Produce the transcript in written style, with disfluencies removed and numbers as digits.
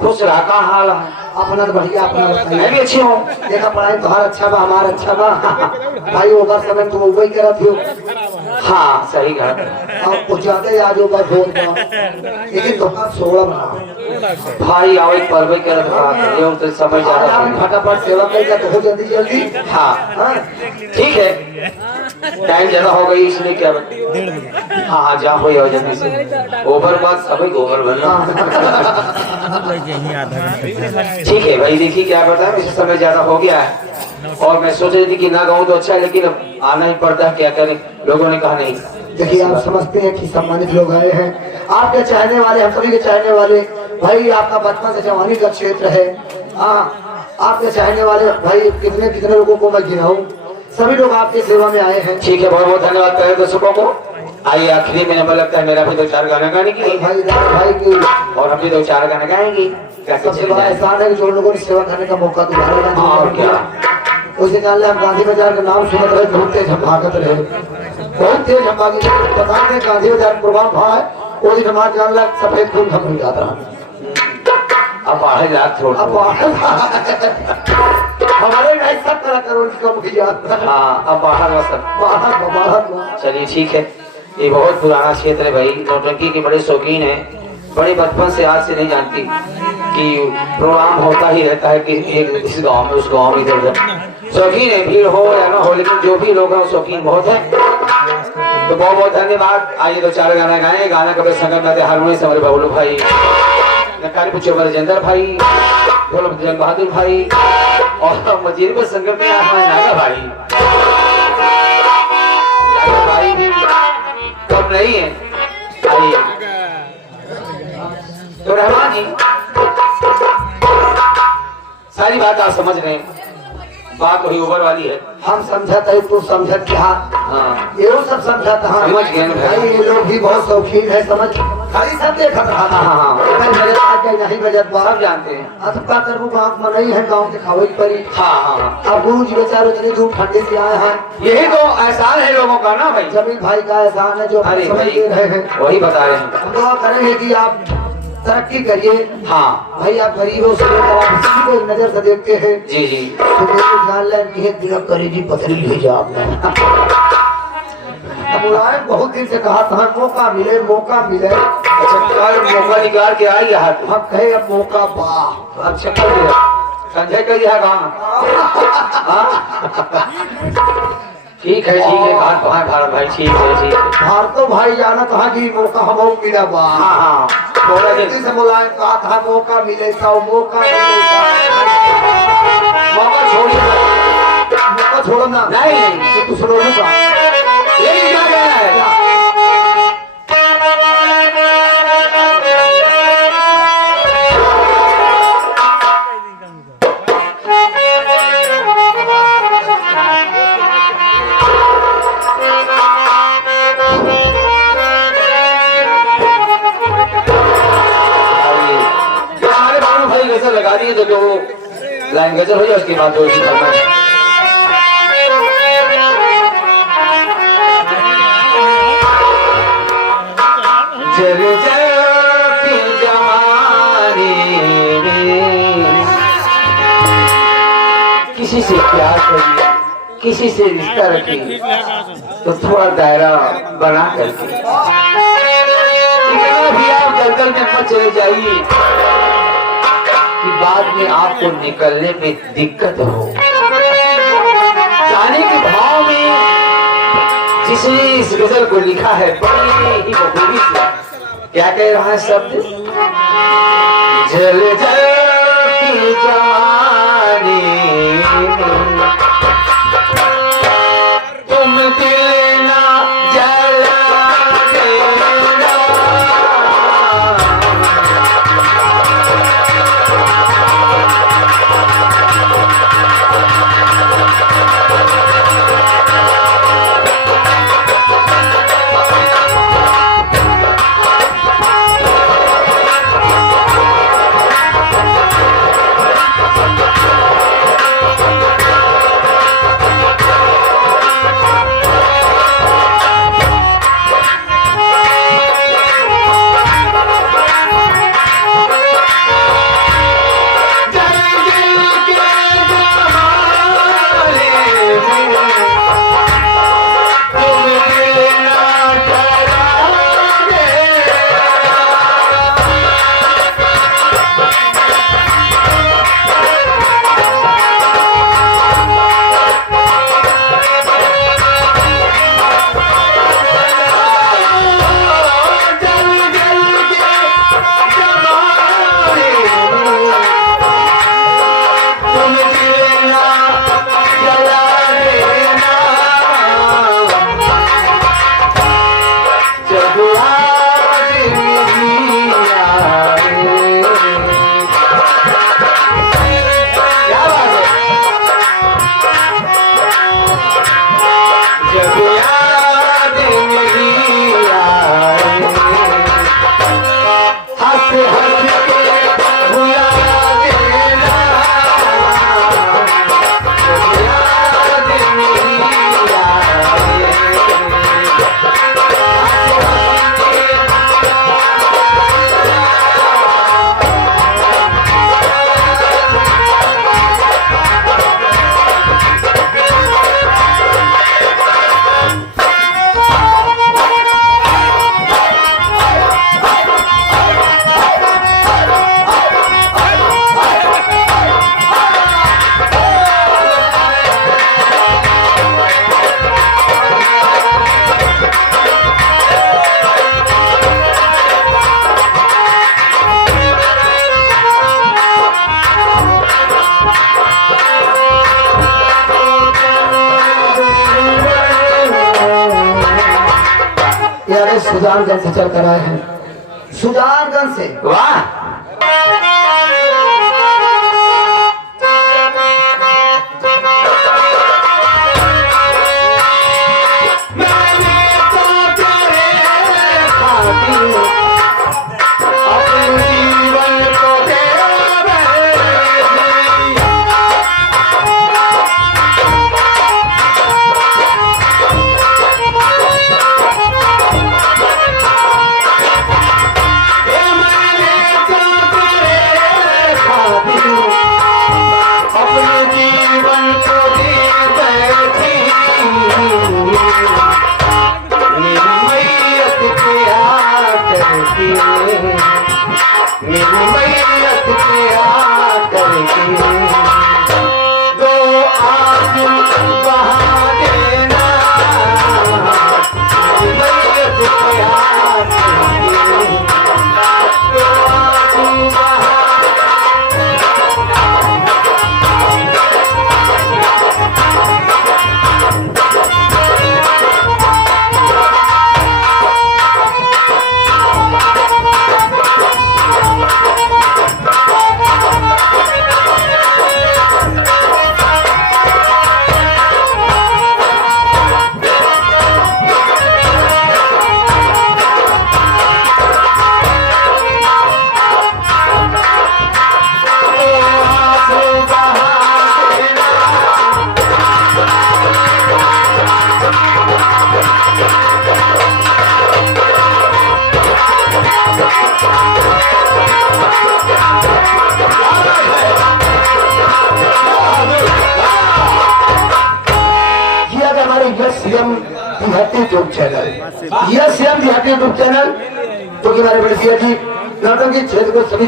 खुश रहा, का हाल है? अपना तो बढ़िया, अपना मैं भी अच्छी हूँ। देखा पढ़ाई तोहार अच्छा बा, हमारा अच्छा बा। भाई ओवर समय तुम वही करत हो। हाँ सही कहा। अब कुछ ज्यादा आज ओवर बोल बा, लेकिन तोहार 16 बना भाई आओ एक पर्वे कर रहा ये तो समय जा रहा है। फटाफट सेवा कर तो हो जल्दी जल्दी। हाँ हाँ ठीक है, टाइम ज्यादा हो गई इसलिए क्या हाँ हाँ जा हो जाओ जल्दी से। ओवर बात सभी को ओवर बनना। ठीक है भाई, देखिए क्या बताया, इस समय ज्यादा हो गया है और मैं सोच रही थी कि ना गाऊं तो अच्छा है, लेकिन अब आना ही पड़ता है, क्या करें, लोगों ने कहा नहीं। देखिए आप समझते हैं कि सम्मानित लोग आए हैं, आपके चाहने वाले, हम सभी के चाहने वाले भाई, आपका बचपन से जवानी का क्षेत्र है। हाँ आपके चाहने वाले भाई कितने कितने लोगों को मैं गिनाऊं, सभी लोग आपकी सेवा में आए हैं। ठीक है, बहुत बहुत धन्यवाद प्यारे दर्शकों को। आइए आखिरी में नंबर लगता है मेरा भी 2-4 गाना गाने की भाई की और हम भी 2-4 गाना गाएंगे। सबसे बड़ा एहसान है कि जो लोगों ने सेवा करने का मौका दिया। और क्या, उसी कारण हम गांधी बाजार का नाम सुनते रहे, बहुत तेज हम भागत रहे, बहुत तेज हम भागे। बता दें गांधी बाजार प्रोग्राम था वो दिन हमारे जान लग सफेद खून हम मिल जाता। अब 8 लाख छोड़ अब हमारे नहीं 17 करोड़ की कम किया। हाँ अब बाहर बाहर चलिए ठीक है। ये बहुत पुराना क्षेत्र है भाई, नौटंकी के बड़े शौकीन है, बड़े बचपन से आज से नहीं जानती कि प्रोग्राम होता ही रहता है कि एक इस गांव में उस गांव में इधर उधर शौकीन है, भीड़ हो या ना हो, लेकिन जो भी लोग हैं शौकीन बहुत है। तो बहुत बहुत धन्यवाद। आइए 2-4 गाना गाएंगे। गाना कभी संगम में हारमोनियम समर बाबुलू भाई, नकारी पुचो राजेंद्र भाई, ढोलक जंग बहादुर भाई और मजीर पर संगम में नागा भाई। नागा भाई भी कम नहीं है। आइए तो रहमान जी, सारी बात आप समझ रहे हैं, बात वही ऊपर वाली है। हम समझता है तू समझत क्या? हाँ ये सब समझता है, समझ गए भाई। ये लोग भी बहुत शौकीन है, समझ खाली सब देखा रहा था। हाँ मेरे साथ नहीं बजत बाहर सब जानते हैं। अथवा कर वो गाँव में नहीं है, गाँव के खावे परी। हाँ हाँ अब गुरु जी बेचारे इतनी दूर ठंडे से आए हैं, यही तो एहसान है लोगों का ना भाई। जमीन भाई का एहसान है जो अरे समझ भाई दे रहे हैं। वही बता रहे हैं। हम दुआ करेंगे कि आप तरक्की करिए। हाँ भाई आप गरीबों से लेकर आप किसी को एक नजर से देखते हैं जी जी। तो मेरे जान लाइन की दिल करेगी पथरी भेजा आपने। मुलायम बहुत दिन से कहा था मौका मिले मौका मिले। अच्छा कल मौका निकाल के आई यहाँ पे। हम कहे अब मौका बा। अच्छा कर दिया, संजय कर दिया काम। ठीक है बात तो है भारत भाई, ठीक है। भारतो भाई जाना था कि मौका हम मिला बा। हाँ हाँ थोड़ा दिन से मुलायम कहा था मौका मिलेगा मौका मिलेगा। मौका छोड़िए, मौका छोड़ना नहीं तो दूसरों का यही क्या गया है। हमारे बाबू भाई गजल लगा दिए तो जो लाइन गजल हो जाए उसके बाद जो करना है। जल की जवानी में किसी से प्यार करिए, किसी से रिश्ता रखिए तो थोड़ा दायरा बना करके, इतना भी आप दलदल में मत चले जाइए कि बाद में आपको निकलने में दिक्कत हो। गाने के भाव में जिसने इस गजल को लिखा है बड़ी ही बखूबी से क्या कह रहा है शब्द, जल जल की जवानी तुम दिल ना जला देना। ये आगे सुजानगंज से चल कर आए हैं, सुजानगंज से। वाह सीएम दिहाती यूट्यूब चैनल, यह सीएम दिहाती यूट्यूब चैनल, तो कि हमारे बड़े जी नौटंकी क्षेत्र को सभी